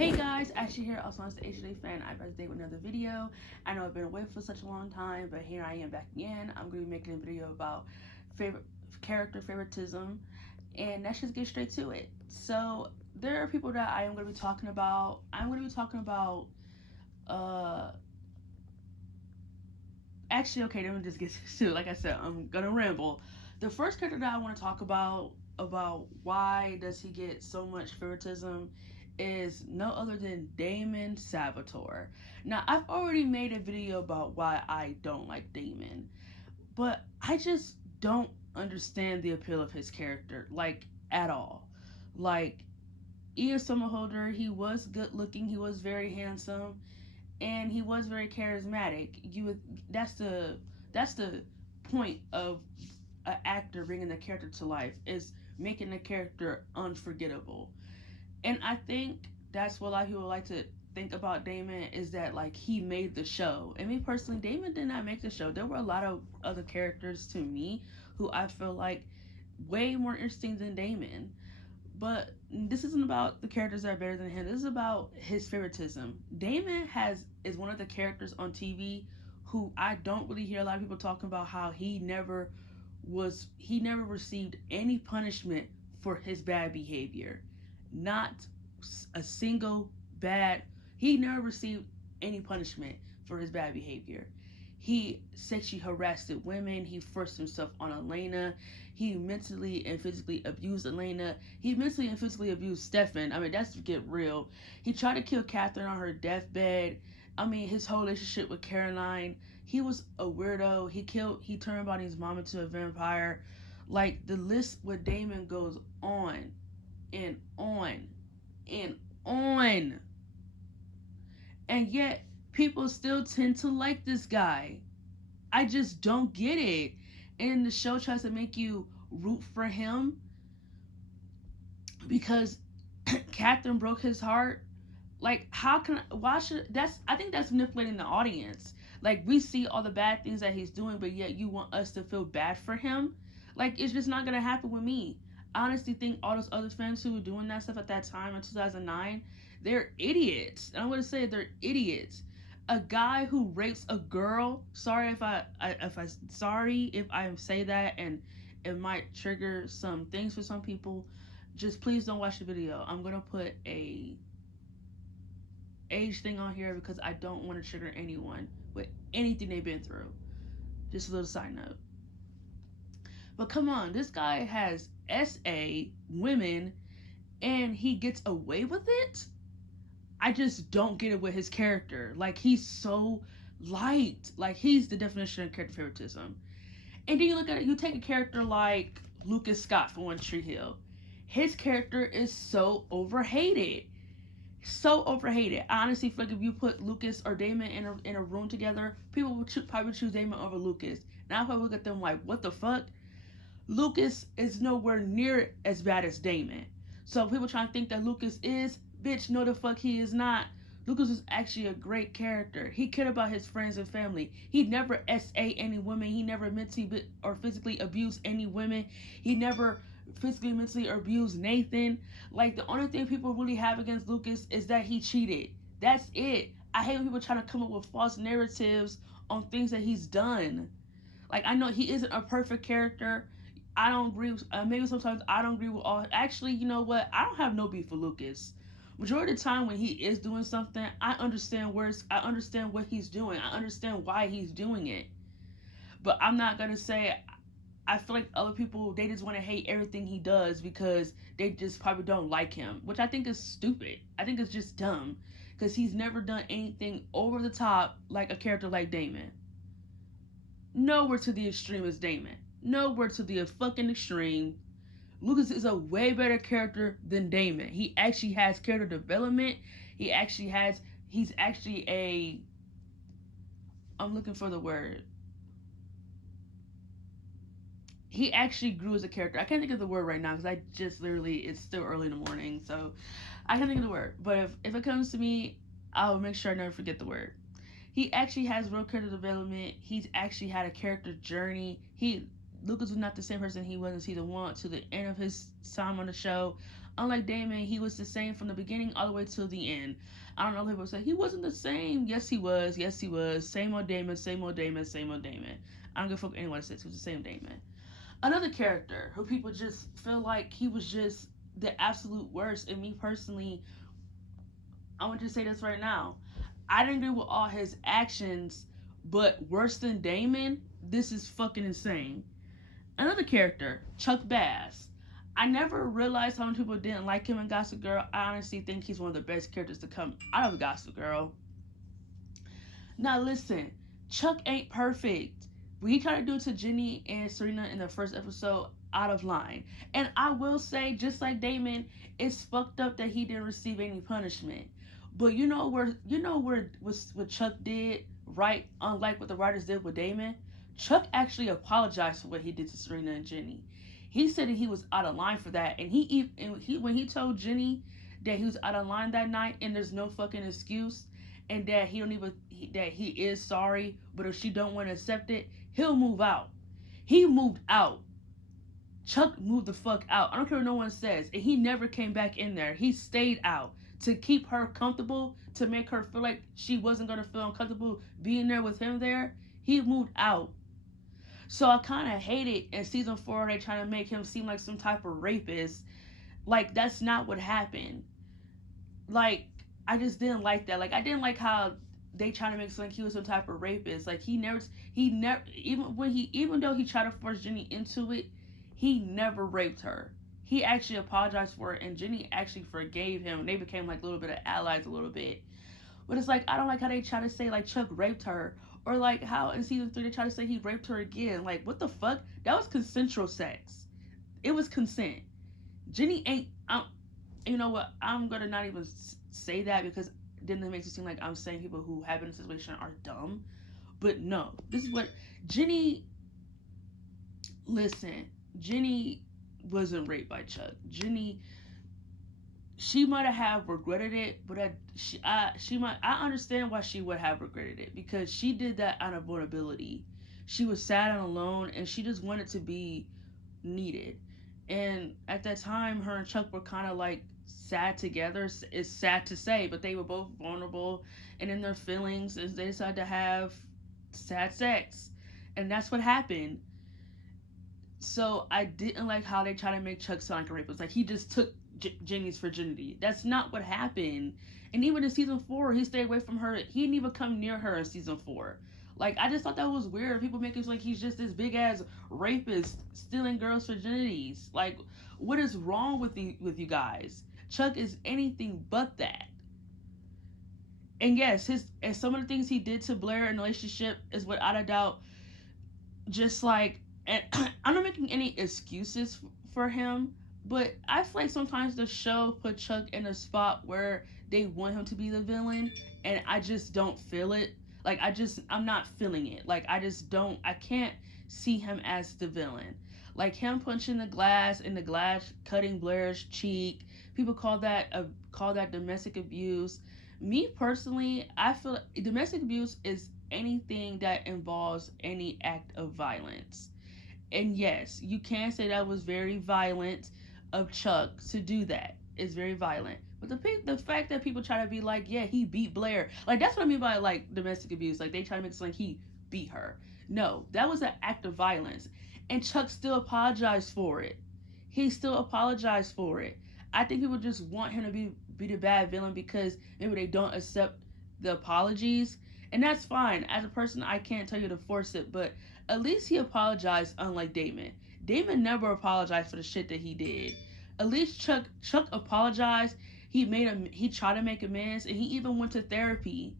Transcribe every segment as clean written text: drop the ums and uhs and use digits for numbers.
Hey guys, Ashley here, also known as the HJ fan. I'm back today with another video. I know I've been away for such a long time, but here I am back again. I'm going to be making a video about favorite character favoritism, and let's just get straight to it. So there are people that I am going to be talking about. I'm going to be talking about. Uh, Actually, okay, let me just get to it. Like I said, I'm gonna ramble. The first character that I want to talk about why does he get so much favoritism is no other than Damon Salvatore. Now, I've already made a video about why I don't like Damon, but I just don't understand the appeal of his character, like, at all. Like, Ian Somerhalder, he was good looking, he was very handsome, and he was very charismatic. That's the point of an actor bringing the character to life, is making the character unforgettable. And I think that's what a lot of people like to think about Damon, is that like he made the show. And me personally, Damon did not make the show. There were a lot of other characters to me who I feel like way more interesting than Damon. But this isn't about the characters that are better than him. This is about his favoritism. Damon is one of the characters on TV who I don't really hear a lot of people talking about how he never received any punishment for his bad behavior. Not a single bad he never received any punishment for his bad behavior. He sexually harassed women. He forced himself on Elena. He mentally and physically abused Elena. He mentally and physically abused Stefan. I mean, that's to get real. He tried to kill Catherine on her deathbed. I mean, his whole relationship with Caroline. He was a weirdo. He turned Bonnie's mom into a vampire. Like, the list with Damon goes on and on and on. And yet, people still tend to like this guy. I just don't get it. And the show tries to make you root for him because Catherine broke his heart. Like, why should, I think that's manipulating the audience. Like, we see all the bad things that he's doing, but yet you want us to feel bad for him. Like, it's just not gonna happen with me. I honestly think all those other fans who were doing that stuff at that time in 2009, they're idiots. And I'm gonna say they're idiots. A guy who rapes a girl. Sorry if I say that, and it might trigger some things for some people. Just please don't watch the video. I'm gonna put a age thing on here because I don't want to trigger anyone with anything they've been through. Just a little side note. But come on, this guy has SA women and he gets away with it? I just don't get it with his character. Like, he's so light. Like, he's the definition of character favoritism. And then you look at it, you take a character like Lucas Scott from One Tree Hill. His character is so overhated. So overhated. I honestly feel like if you put Lucas or Damon in a room together, people would probably choose Damon over Lucas. Now if I look at them like, what the fuck? Lucas is nowhere near as bad as Damon. So people trying to think that Lucas is, bitch, no the fuck he is not. Lucas is actually a great character. He cared about his friends and family. He never SA any women. He never mentally or physically abused any women. He never physically, mentally abused Nathan. Like, the only thing people really have against Lucas is that he cheated. That's it. I hate when people try to come up with false narratives on things that he's done. Like, I know he isn't a perfect character. I don't agree with, maybe sometimes I don't agree with all. Actually, you know what? I don't have no beef with Lucas. Majority of the time when he is doing something, I understand what he's doing. I understand why he's doing it. But I'm not gonna say, I feel like other people, they just want to hate everything he does because they just probably don't like him, which I think is stupid. I think it's just dumb because he's never done anything over the top like a character like Damon. Nowhere to the extreme as Damon. Nowhere to the fucking extreme. Lucas is a way better character than Damon. He actually has character development. He's actually a, I'm looking for the word. He actually grew as a character. I can't think of the word right now because I just literally, it's still early in the morning, so I can't think of the word. But if it comes to me, I'll make sure I never forget the word. He actually has real character development. He's actually had a character journey. Lucas was not the same person he was in season 1 to the end of his time on the show. Unlike Damon, he was the same from the beginning all the way to the end. I don't know if people say he wasn't the same. Yes, he was. Yes, he was. Same old Damon, same old Damon, same old Damon. I don't give a fuck what anyone says. He was the same Damon. Another character who people just feel like he was just the absolute worst. And me personally, I want to say this right now. I didn't agree with all his actions, but worse than Damon, this is fucking insane. Another character, Chuck Bass. I never realized how many people didn't like him in Gossip Girl. I honestly think he's one of the best characters to come out of Gossip Girl. Now listen, Chuck ain't perfect. When he tried to do it to Jenny and Serena in the first episode, out of line. And I will say, just like Damon, it's fucked up that he didn't receive any punishment. But what Chuck did right, unlike what the writers did with Damon. Chuck actually apologized for what he did to Serena and Jenny. He said that he was out of line for that, and when he told Jenny that he was out of line that night and there's no fucking excuse, and that that he is sorry, but if she don't want to accept it, he'll move out. He moved out. Chuck moved the fuck out. I don't care what no one says, and he never came back in there. He stayed out to keep her comfortable, to make her feel like she wasn't gonna feel uncomfortable being there with him there. He moved out. So I kind of hate it in season 4. They trying to make him seem like some type of rapist. Like, that's not what happened. Like, I just didn't like that. Like, I didn't like how they trying to make seem like he was some type of rapist. Like, he never, even though he tried to force Jenny into it, he never raped her. He actually apologized for it, and Jenny actually forgave him. They became like a little bit of allies a little bit. But it's like, I don't like how they try to say like Chuck raped her. Or like how in season 3 they try to say he raped her again. Like, what the fuck? That was consensual sex. It was consent. Jenny ain't. You know what? I'm gonna not even say that, because then it makes it seem like I'm saying people who have been in a situation are dumb. But no, this is what Jenny. Listen, Jenny wasn't raped by Chuck. She might have regretted it, but I understand why she would have regretted it, because she did that out of vulnerability. She was sad and alone, and she just wanted to be needed. And at that time, her and Chuck were kind of like sad together. It's sad to say, but they were both vulnerable and in their feelings, as they decided to have sad sex, and that's what happened. So I didn't like how they try to make Chuck sound like a rapist. Like, he just took Jenny's virginity. That's not what happened. And even in season 4, he stayed away from her. He didn't even come near her in season 4. Like, I just thought that was weird. People make it like he's just this big ass rapist stealing girls' virginities. Like, what is wrong with you guys? Chuck is anything but that. And yes, and some of the things he did to Blair in the relationship is without a doubt just like, and I'm not making any excuses for him, but I feel like sometimes the show put Chuck in a spot where they want him to be the villain, and I just don't feel it. Like, I'm not feeling it. Like, I can't see him as the villain. Like, him punching the glass and the glass cutting Blair's cheek. People call that domestic abuse. Me personally, I feel like domestic abuse is anything that involves any act of violence. And yes, you can say that was very violent of Chuck to do that. It's very violent. But the fact that people try to be like, yeah, he beat Blair. Like, that's what I mean by, like, domestic abuse. Like, they try to make it like he beat her. No, that was an act of violence. And Chuck still apologized for it. He still apologized for it. I think people just want him to be the bad villain because maybe they don't accept the apologies. And that's fine. As a person, I can't tell you to force it, but at least he apologized, unlike Damon. Damon never apologized for the shit that he did. At least Chuck apologized. He tried to make amends, and he even went to therapy.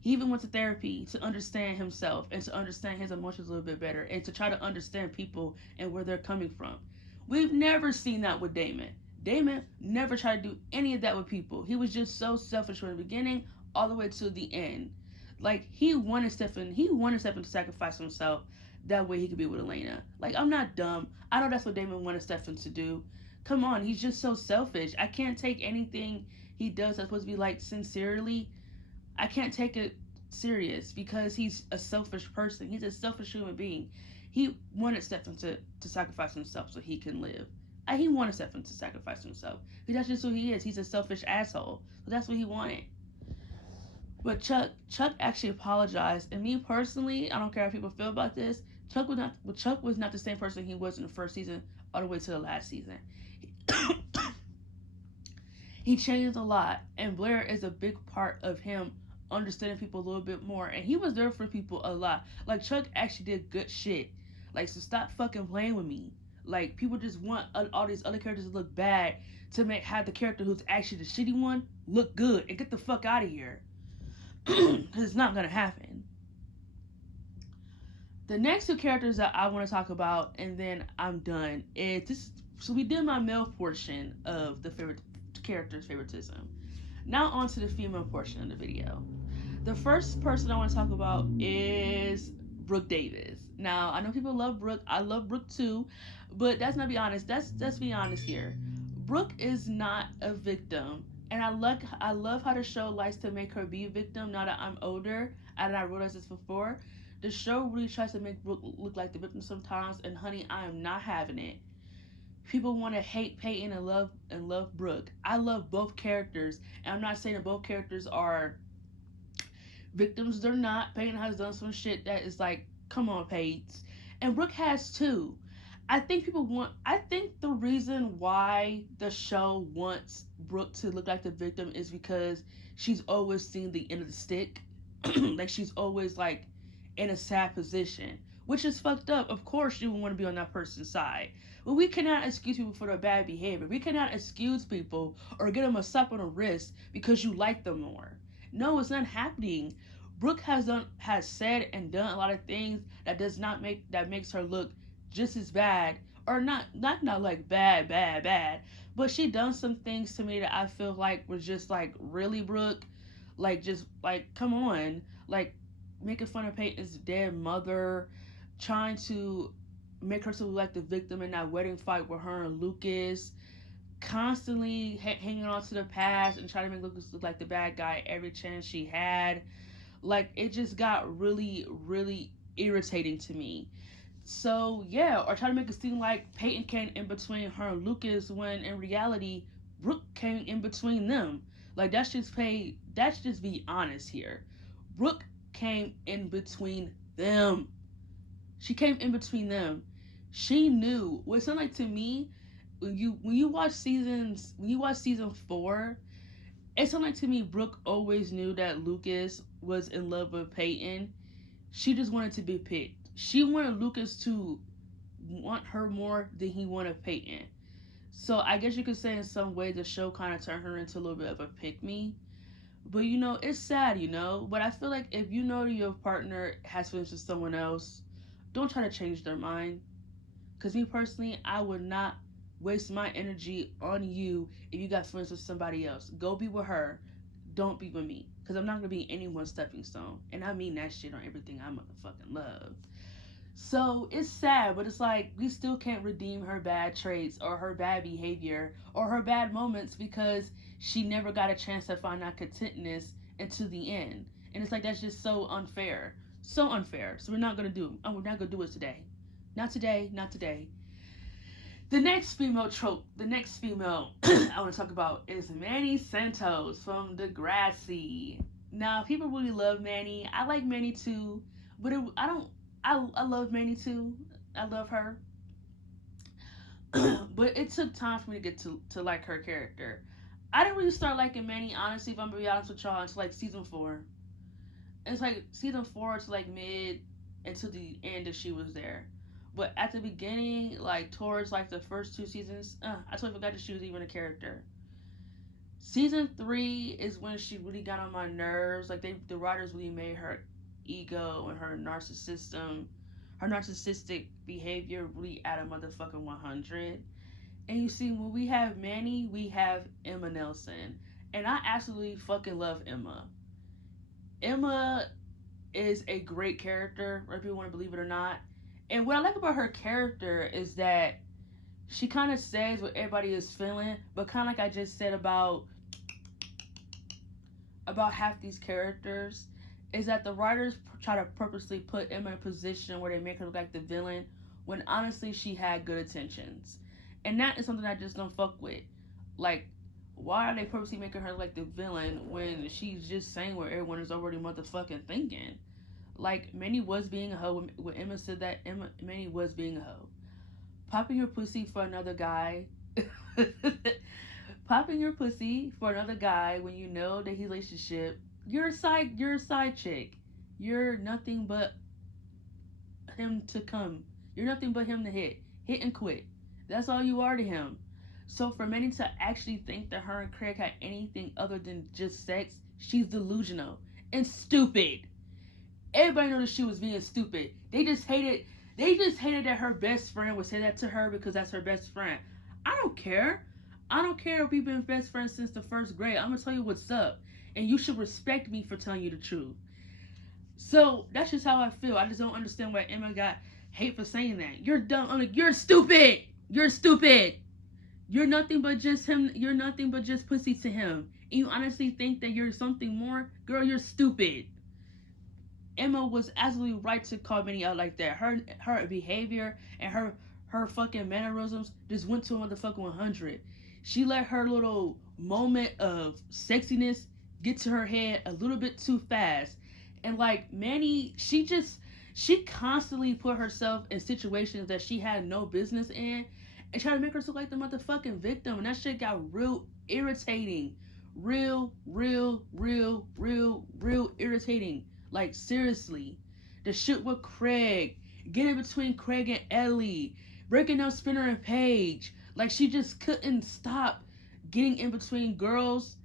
He even went to therapy to understand himself and to understand his emotions a little bit better and to try to understand people and where they're coming from. We've never seen that with Damon. Damon never tried to do any of that with people. He was just so selfish from the beginning all the way to the end. Like, he wanted Stefan to sacrifice himself. That way he could be with Elena. Like, I'm not dumb. I know that's what Damon wanted Stefan to do. Come on, he's just so selfish. I can't take anything he does that's supposed to be, like, sincerely. I can't take it serious because he's a selfish person. He's a selfish human being. He wanted Stefan to sacrifice himself so he can live. He wanted Stefan to sacrifice himself. Because that's just who he is. He's a selfish asshole. So that's what he wanted. But Chuck actually apologized. And me personally, I don't care how people feel about this. Chuck was not the same person he was in the first season all the way to the last season. He changed a lot, and Blair is a big part of him understanding people a little bit more. And he was there for people a lot. Like, Chuck actually did good shit. Like, so stop fucking playing with me. Like, people just want all these other characters to look bad to have the character who's actually the shitty one look good and get the fuck out of here. Because it's not gonna happen. The next two characters that I want to talk about, and then I'm done, is this. So we did my male portion of the favorite characters favoritism. Now on to the female portion of the video. The first person I want to talk about is Brooke Davis. Now, I know people love Brooke. I love Brooke too, but let's be honest here. Brooke is not a victim, and I love how the show likes to make her be a victim. Now that I'm older, and I realized this before, the show really tries to make Brooke look like the victim sometimes, and honey, I am not having it. People want to hate Peyton and love Brooke. I love both characters, and I'm not saying that both characters are victims. They're not. Peyton has done some shit that is like, come on, Peyton, and Brooke has too. I think the reason why the show wants Brooke to look like the victim is because she's always seen the end of the stick. Like, she's always like in a sad position, which is fucked up. Of course, you would want to be on that person's side. But we cannot excuse people for their bad behavior. We cannot excuse people or get them a slap on the wrist because you like them more. No, it's not happening. Brooke has said and done a lot of things that makes her look just as bad, or not like bad, but she done some things to me that I feel like was just like, really, Brooke, like, just like, come on, like making fun of Peyton's dead mother, trying to make her to look like the victim in that wedding fight with her and Lucas, constantly hanging on to the past and trying to make Lucas look like the bad guy every chance she had. Like, it just got really, really irritating to me. So, yeah, or trying to make it seem like Peyton came in between her and Lucas when in reality, Brooke came in between them. Like, let's just be honest here. Brooke came in between them. She came in between them. She knew. What it sounded like to me, when you watch season 4, it sounded like to me Brooke always knew that Lucas was in love with Peyton. She just wanted to be picked. She wanted Lucas to want her more than he wanted Peyton. So I guess you could say in some way the show kind of turned her into a little bit of a pick-me. But, it's sad, But I feel like if you know your partner has feelings with someone else, don't try to change their mind. Because me personally, I would not waste my energy on you if you got feelings with somebody else. Go be with her. Don't be with me. Because I'm not going to be anyone's stepping stone. And I mean that shit on everything I motherfucking love. So it's sad, but it's like we still can't redeem her bad traits or her bad behavior or her bad moments because she never got a chance to find that contentness until the end. And it's like, that's just so unfair. So unfair. So we're not going to do it. We're not going to do it today. Not today. The next female I want to talk about is Manny Santos from Degrassi. Now, people really love Manny. I like Manny too, but I love Manny too. I love her. But it took time for me to get to like her character. I didn't really start liking Manny, honestly, if I'm going to be honest with y'all, until like season 4. It's like season 4 to like mid until the end that she was there. But at the beginning, like towards like the first 2 seasons, I totally forgot that she was even a character. Season 3 is when she really got on my nerves. Like, the writers really made her ego and her narcissistic behavior really at a motherfucking 100. And you see, when we have Manny, we have Emma Nelson. And I absolutely fucking love Emma. Emma is a great character, whether you want to believe it or not. And what I like about her character is that she kind of says what everybody is feeling, but kind of like I just said about half these characters, is that the writers try to purposely put Emma in a position where they make her look like the villain when honestly she had good intentions. And that is something I just don't fuck with. Like, why are they purposely making her like the villain when she's just saying what everyone is already motherfucking thinking? Like, Manny was being a hoe when Emma said that. Manny was being a hoe. Popping your pussy for another guy. Popping your pussy for another guy when you know that he's relationship. You're a side chick. You're nothing but him to come. You're nothing but him to hit. Hit and quit. That's all you are to him. So for many to actually think that her and Craig had anything other than just sex, she's delusional and stupid. Everybody knows that she was being stupid. They just hated that her best friend would say that to her because that's her best friend. I don't care. I don't care if we've been best friends since the first grade. I'm gonna tell you what's up. And you should respect me for telling you the truth. So that's just how I feel. I just don't understand why Emma got hate for saying that. You're dumb. I'm like, you're stupid. You're stupid. You're nothing but just him. You're nothing but just pussy to him. And you honestly think that you're something more? Girl, you're stupid. Emma was absolutely right to call Minnie out like that. Her behavior and her fucking mannerisms just went to a motherfucking 100. She let her little moment of sexiness get to her head a little bit too fast. And like Manny, she constantly put herself in situations that she had no business in and try to make herself like the motherfucking victim. And that shit got real irritating. Real irritating. Like, seriously. The shit with Craig. Getting between Craig and Ellie. Breaking up Spinner and Paige. Like, she just couldn't stop getting in between girls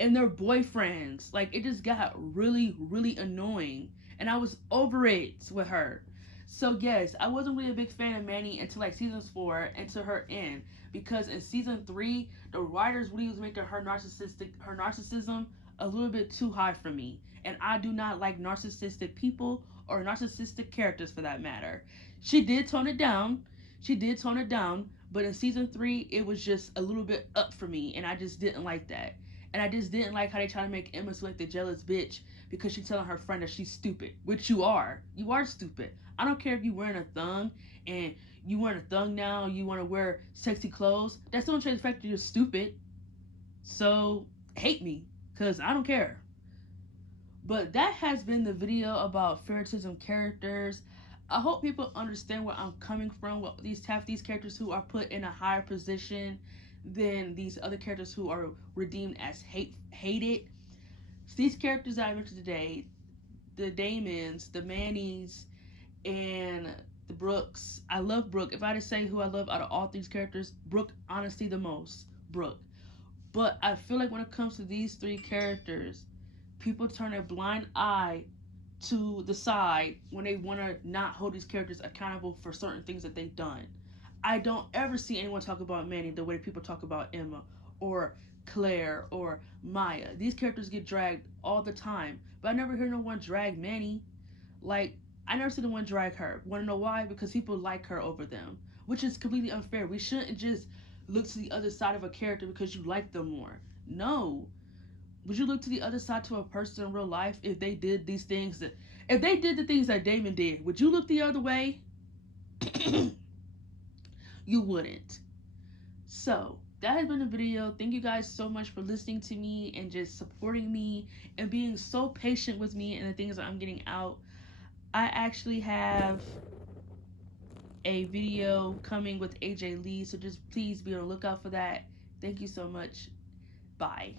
and their boyfriends. Like, it just got really annoying. And I was over it with her. So, yes, I wasn't really a big fan of Manny until, like, season 4 and to her end. Because in season 3, the writers really was making her narcissism a little bit too high for me. And I do not like narcissistic people or narcissistic characters for that matter. She did tone it down. But in season 3, it was just a little bit up for me. And I just didn't like that. And I just didn't like how they try to make Emma like the jealous bitch because she's telling her friend that she's stupid. Which you are. You are stupid. I don't care if you're wearing a thong and you wearing a thong now, you want to wear sexy clothes. That still don't change the fact that you're stupid. So, hate me. Because I don't care. But that has been the video about favoritism characters. I hope people understand where I'm coming from. What these characters who are put in a higher position than these other characters who are redeemed as hated. So these characters that I mentioned today, the Damons, the Mannies, and the Brooks. I love Brooke. If I had to say who I love out of all these characters, Brooke honestly the most. Brooke. But I feel like when it comes to these 3 characters, people turn a blind eye to the side when they want to not hold these characters accountable for certain things that they've done. I don't ever see anyone talk about Manny the way people talk about Emma or Claire or Maya. These characters get dragged all the time, but I never hear no one drag Manny. Like, I never see no one drag her. Want to know why? Because people like her over them, which is completely unfair. We shouldn't just look to the other side of a character because you like them more. No. Would you look to the other side to a person in real life if they did these things if they did the things that Damon did? Would you look the other way? You wouldn't. So, that has been the video. Thank you guys so much for listening to me and just supporting me and being so patient with me and the things that I'm getting out. I actually have a video coming with AJ Lee, so just please be on the lookout for that. Thank you so much. Bye.